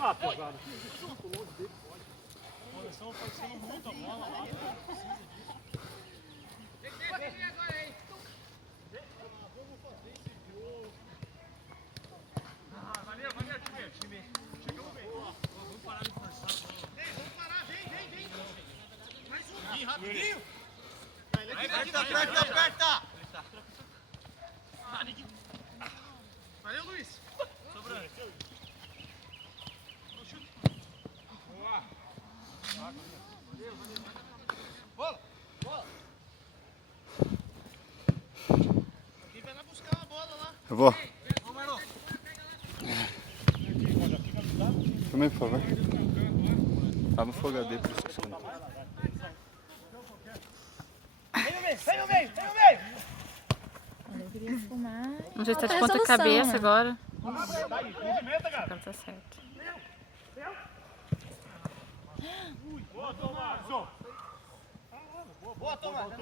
Ah, pesado. Olha, estão forçando muito a bola lá. Valeu, time. Chegamos bem. Vamos parar de forçar a bola. Vamos parar, vem. Mais um. Rapidinho. Aperta. Valeu, Luiz. Sobrando. Boa. Bola. Quem vai lá buscar a bola lá? Eu vou. Vamos, Marlon. Também, por favor. Tá no Full HD, por isso que você não. Vem no meio. Eu queria fumar. Não sei se tá de ponta cabeça né? agora. Movimenta, cara. Agora tá certo. Boa, Tomás. Boa, Tomás.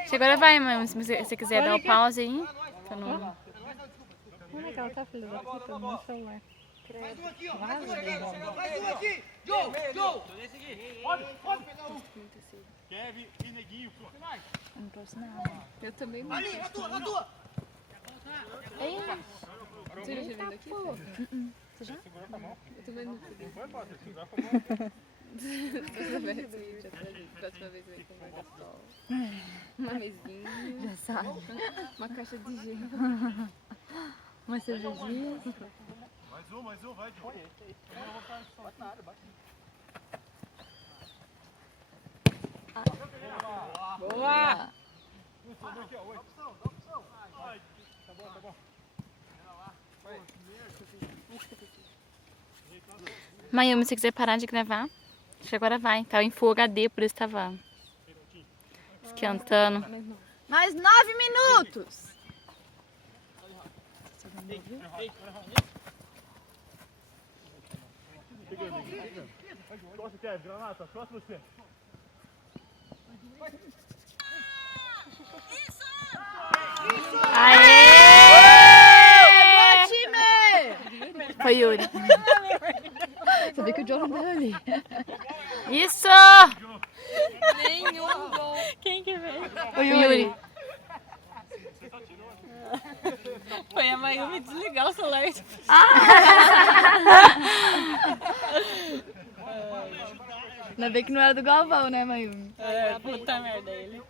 Acho que agora vai, mãe. Se você quiser dar o pause aí. Pra não... Como é que ela tá, filha da puta? No meu celular. Mais um aqui, ó. Mais um aqui. Joe. Pode. Kevin e Neguinho. Eu não trouxe nada. Eu também não. Ali, na tua. Ei, Você já vindo aqui? você já? Eu também não fui. Próxima vez vai com guarda-sol. Uma mesinha. Já sabe. Uma caixa de gelo. Uma cervejinha. Mais um, vai, Joe. Bate na área, bate. Boa! Dá opção. Tá bom. Mayumi, se você quiser parar de gravar, acho que agora vai. Tá em Full HD, por isso tava esquentando. Mais 9 minutos! Gosta, Kevin, granata, próximo você. Aê! Time! Foi Yuri. Sabia que o John não deu ali. Isso! Nenhum gol. Quem que veio? O Yuri. Foi a Mayumi desligar o celular. Ainda bem que não era do Galvão, né, Mayumi? É, puta merda ele.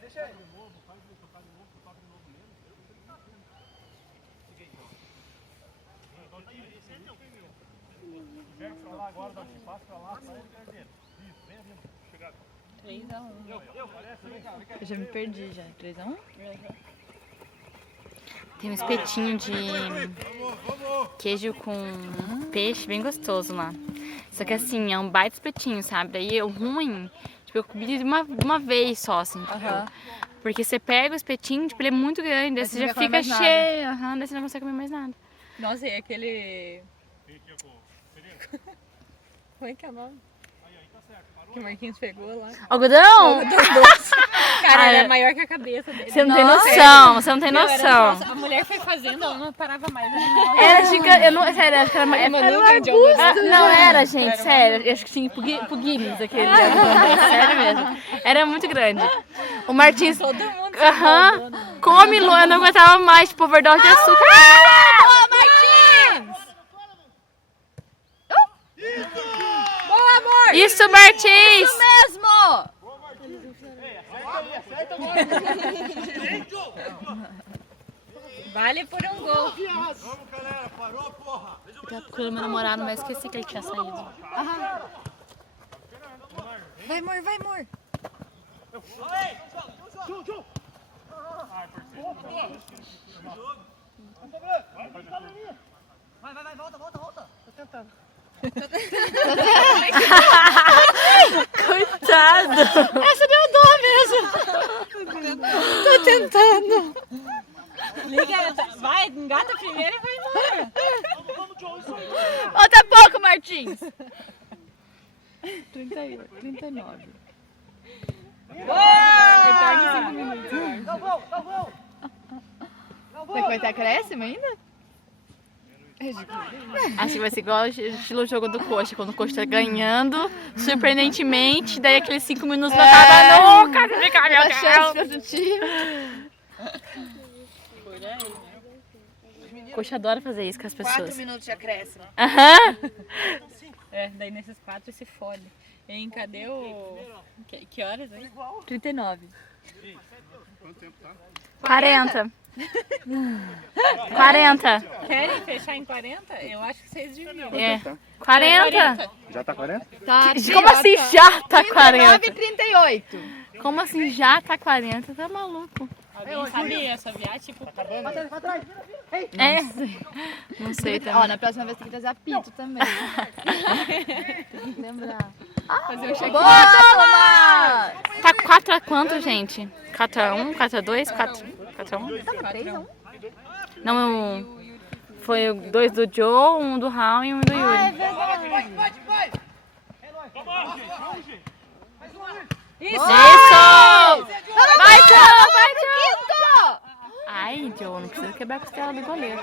Deixa ele. Pra lá agora, dá um passo pra lá, sai ele. Isso, vem vindo. Chegado. 3-1. Eu já me perdi já. 3-1? Tem um espetinho de queijo com peixe bem gostoso lá. Só que assim, é um baita espetinho, sabe? Daí o ruim, tipo, eu comi de uma vez só, assim. Tipo, porque você pega o espetinho, tipo, ele é muito grande, daí você já fica cheio. Daí você não consegue comer mais nada. Nossa, e aquele... Como é que é o nome? Que o Marquinhos pegou lá. Algodão? Cara, era maior que a cabeça dele. Você não tem noção, você não tem Meu, era um noção. troço- a mulher foi fazendo, ela não parava mais. Era gigante, eu não, sério, acho que era Uma era nuvem de algodão. não era, gente, sério, eu acho que tinha pro Guinness aquele algodão, sério mesmo. Era muito grande. O Martins, Todo mundo come, Lu, eu não aguentava mais, tipo, overdose de açúcar. Boa, Martins! Boa, amor! Isso, Martins! Isso mesmo! Vale por um gol. Vamos, galera, parou, porra. Eu tava procurando meu namorado, mas esqueci que ele tinha saído. Vai, amor, vai, amor! Joe. Ai, parceiro. Vai, volta. Tô tentando. Coitado! Essa deu dó mesmo! Tô tentando! Liga, vai, engata primeiro e vai embora. Vamos, Joe, isso aí. Falta pouco, Martins! 39. Boa! Será que vai ter acréscimo ainda? Acho que vai ser igual o estilo jogo do Coxa, quando o Coxa tá ganhando, surpreendentemente, daí aqueles 5 minutos pra acabar nunca, fica, meu A chance Deus. pro time. O Coxa adora fazer isso com as 4 pessoas. minutos de acréscimo. Aham. É, daí nesses 4 se fode. Hein, cadê o... Que horas aí? 39. 40. 40. Querem fechar em 40? Eu acho que vocês deviam. É. 40. Já tá 40? Tá, Como assim já tá 40? 39,38. Como assim já tá 40? Tá maluco. Alguém sabia? Eu sabia, tipo... É. Não sei Ó, também. na próxima vez tem que trazer apito também. Tem que lembrar. Fazer o check-in. Boa, Tomás! Tá 4 a quanto, gente? 4 a 1, 4 a 2, 4 a 1? Tava 3-1. Não, foi 2 do Joe, 1 do Raul e 1 do Ah, é Yuri. verdade. Vamos, gente. Vamos, gente. Isso! Vai, Joe! Vai, Joe! Quinto! Ai, Joe, não precisa quebrar a costela do goleiro.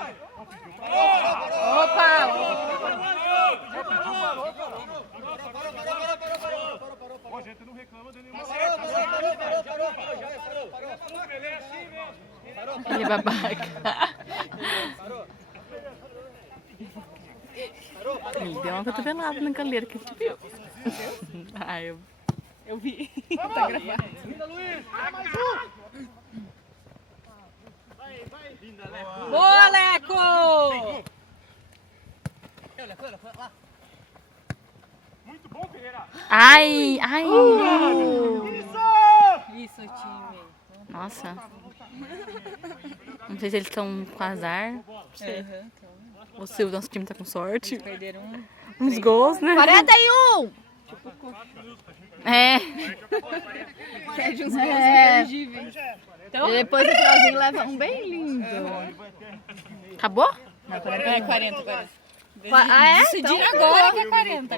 Ó, gente, não reclama de nenhuma Ele é babaca. Ele deu uma cotovelada no goleiro, que a gente viu. Ah, Eu vi. Tá gravado. Boa, Leco! Muito bom, Ferreira. ai, ai. Isso, time. Nossa. Não sei se eles estão com azar. Ou se o nosso time tá com sorte. Perderam Uns gols, né? 41! É. Perde uns gols imperdíveis. Então, E depois o finalzinho leva um bem lindo. Acabou? é 40, 40. Ah, é? Decidiram agora que é 40.